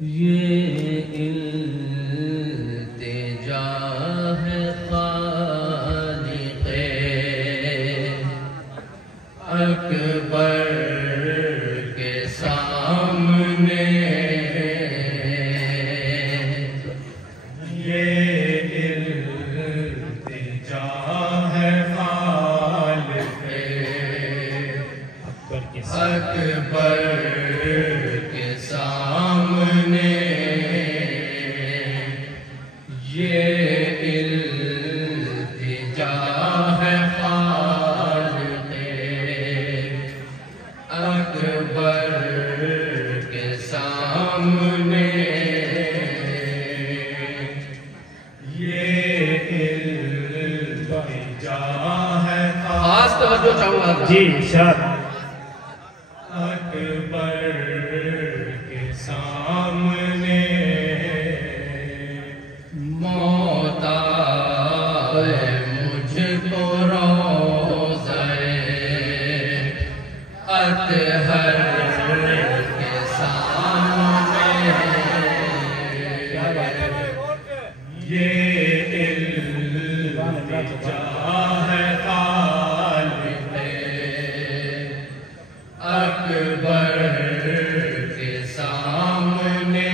ये इल्तिजा है खालिक़े अकबर के सामने, ये इल्तिजा है खालिक़े अकबर के सामने, ये इल्तिजा है खालिक़े अकबर के सामने, ये इल्तिजा है खास तवज्जो चाहूंगा जी सर। अकबर के सामने मौत आए मुझको रोज़े अतहर के सामने, ये इल्तिजा है खालिक़े अकबर के सामने,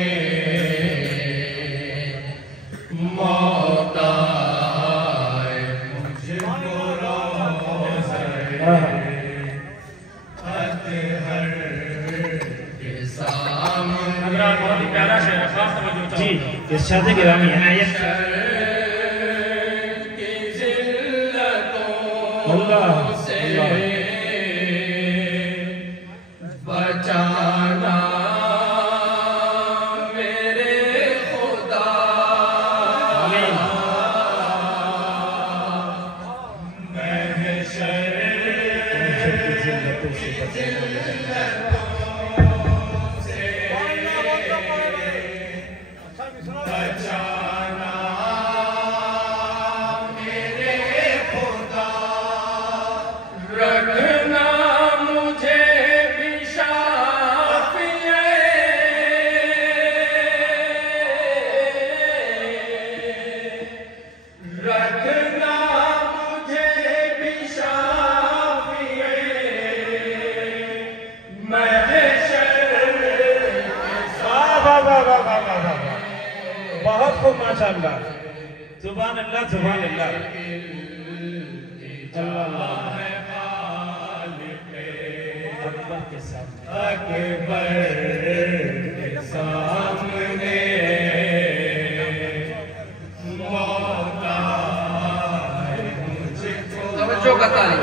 मौत आए मुझको रोज़े अतहर के सामने। बहुत ही प्यारा शेर है, खास तवज्जो जी इरशाद गिरामी है आयत की जिल्लतों अल्लाह से बचाना मेरे खुदा, महशर बचाना मेरे खुदा, रखना मुझे भी शाफ़िए, रखना मुझे भी शाफ़िए, महशर के सामने। बहुत खूब माशाअल्लाह, सुभान अल्लाह सुभान अल्लाह। अकबर के सामने, अकबर के सामने मौत आए मुझको तवज्जो का तालिब।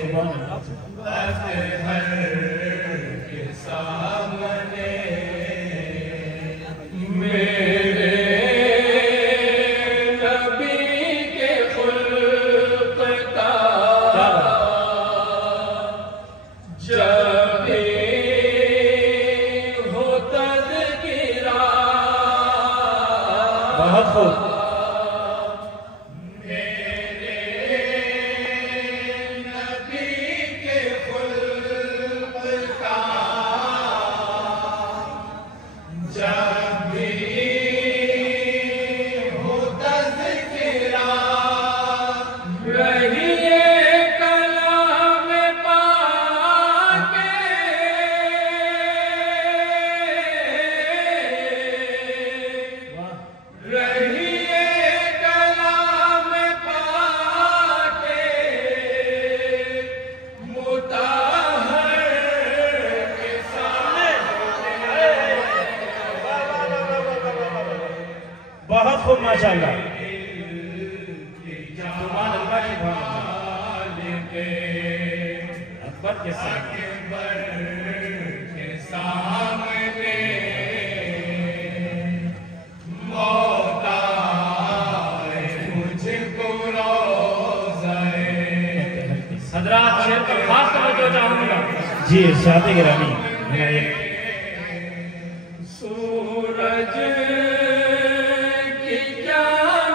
सुभान अल्लाह। अतहर के सामने मेरे नबी के खुल्क़ का जब भी हो तज़किरा, बहुत खूब। मेरे नबी के खुल्क़ का जब भी हो तज़किरा, रहिए कलाम पाके, रहिए कलाम पाके, मुताहर के सामने। बहुत खूब माशाअल्लाह, सुभान अल्लाह की भावना। अकबर के सामने, अकबर के सामने मौत आए मुझको रोज़े। हजरात शेर पर खास तवज्जो चाहूंगा जी इरशाद गिरामी। सूरज की क्या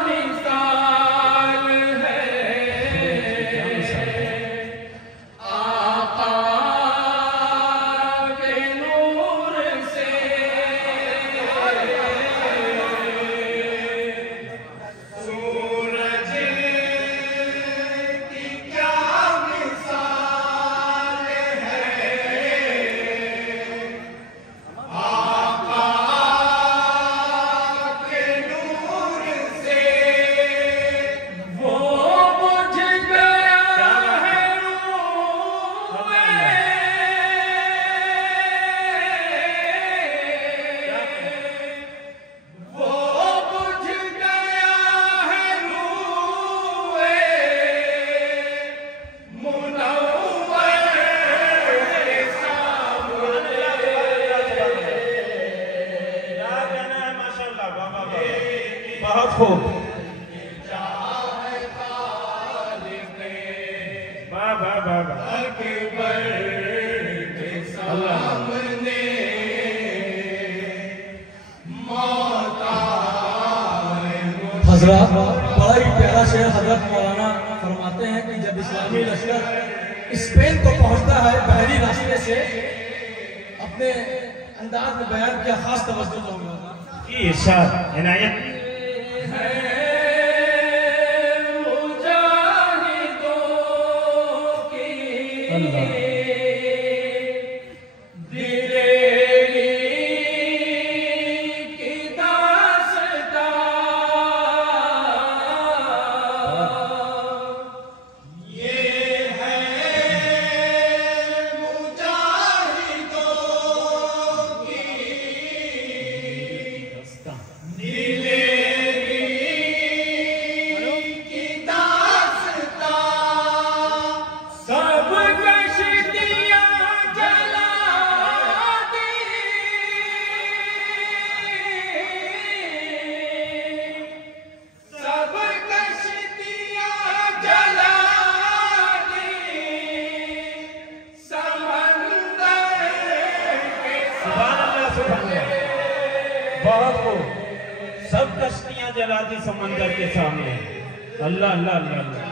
मिसाल है, आका के नूर से बहुत खूब। वाह वाह वाह वाह। हजरत बड़ा ही प्यारा शेर हजरत मौलाना फरमाते हैं कि जब इस्लामी लश्कर स्पेन को पहुंचता है बहरी रास्ते से, अपने अंदाज में बयान किया, खास तवज्जो दूंगा। जी इरशाद इनायत। बहुत खूब। सब कश्तियां जला दी समंदर के सामने। अल्लाह अल्लाह अल्लाह अल्लाह।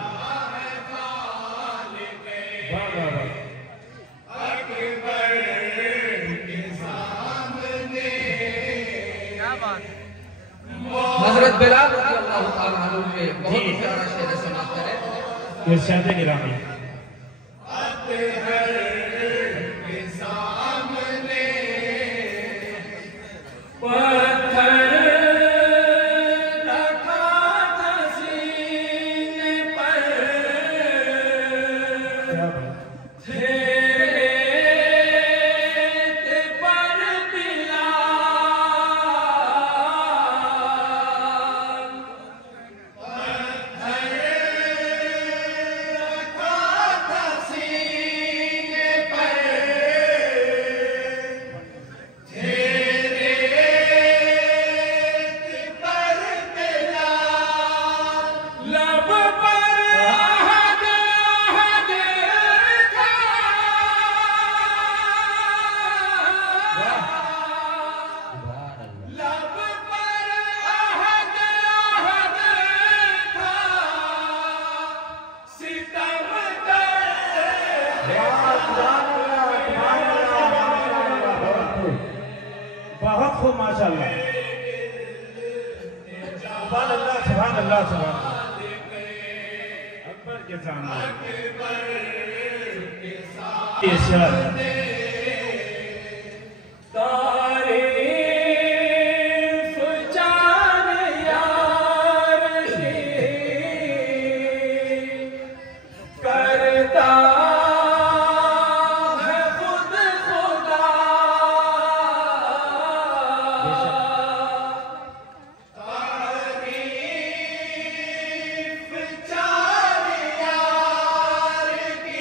वाह वाह वाह। हजरत बिलाल रज़ियल्लाहु ताला अन्हु के बहुत ही प्यारा शेर समाप्त करें। इरशाद गिरामी। बहुत खूब माशाल्लाह। सुभान अल्लाह सुभान अल्लाह सुभान अकबर के सामने इरशाद।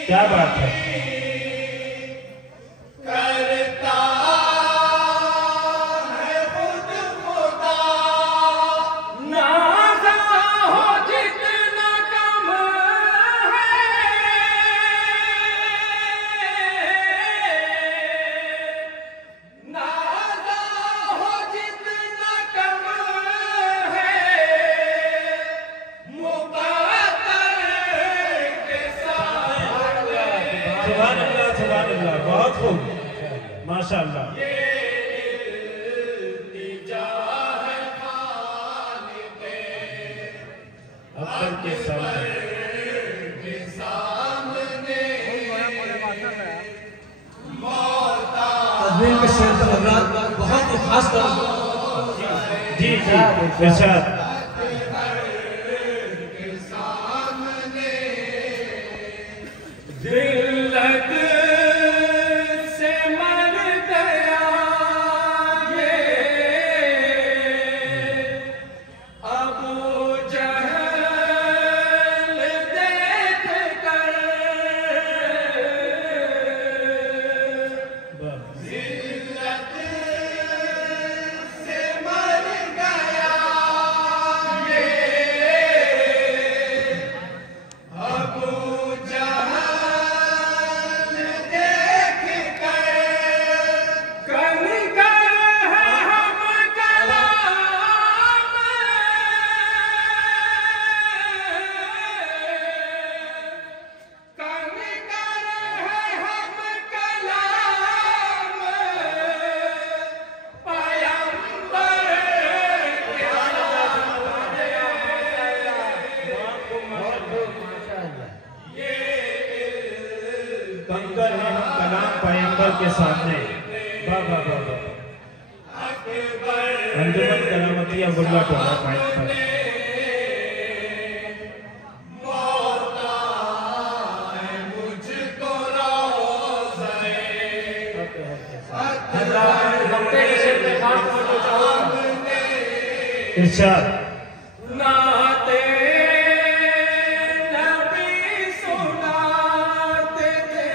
क्या बात है। करता है खुद खुदा, नाज़ा हो जितना कम है, नाज़ा हो जितना कम है, सुभान अल्लाह सुभान अल्लाह। बहुत खूब माशाल्लाह। अकबर के सामने तस्वीर के शेर का हजरत बहुत ही खास तरह। जी जी इरशाद। जिल्लत से मर गया ये अबू जहल देख कर, जिल्लत से मर गया के सामने बाबा अंजुमन करामतिया बुल्ला टोला माइक पर वक्ते के शेर पे खास तवज्जो चाहूंगा। इरशाद नाते नबी सुनाते थे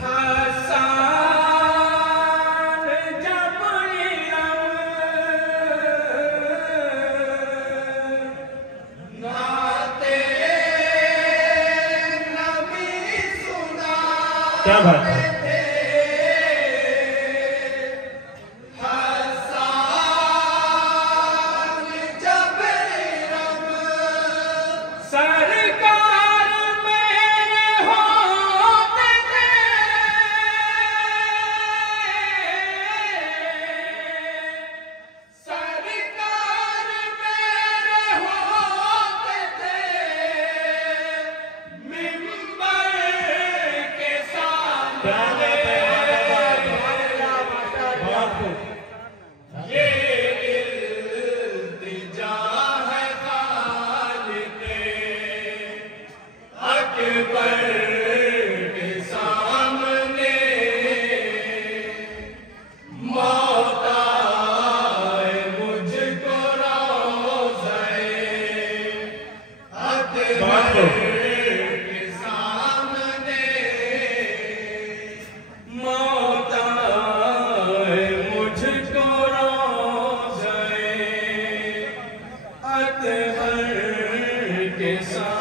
हसन जब नाते नबी सुनाते क्या बात है सरकार मेरे होते थे सरकार मेरे होते थे मिंबर के सामने ये इल्तिजा है खालिक़े अकबर के सामने मौत आए मुझको रोज़े अकबर के सामने मौत आए मुझको रोज़े अकबर के सामने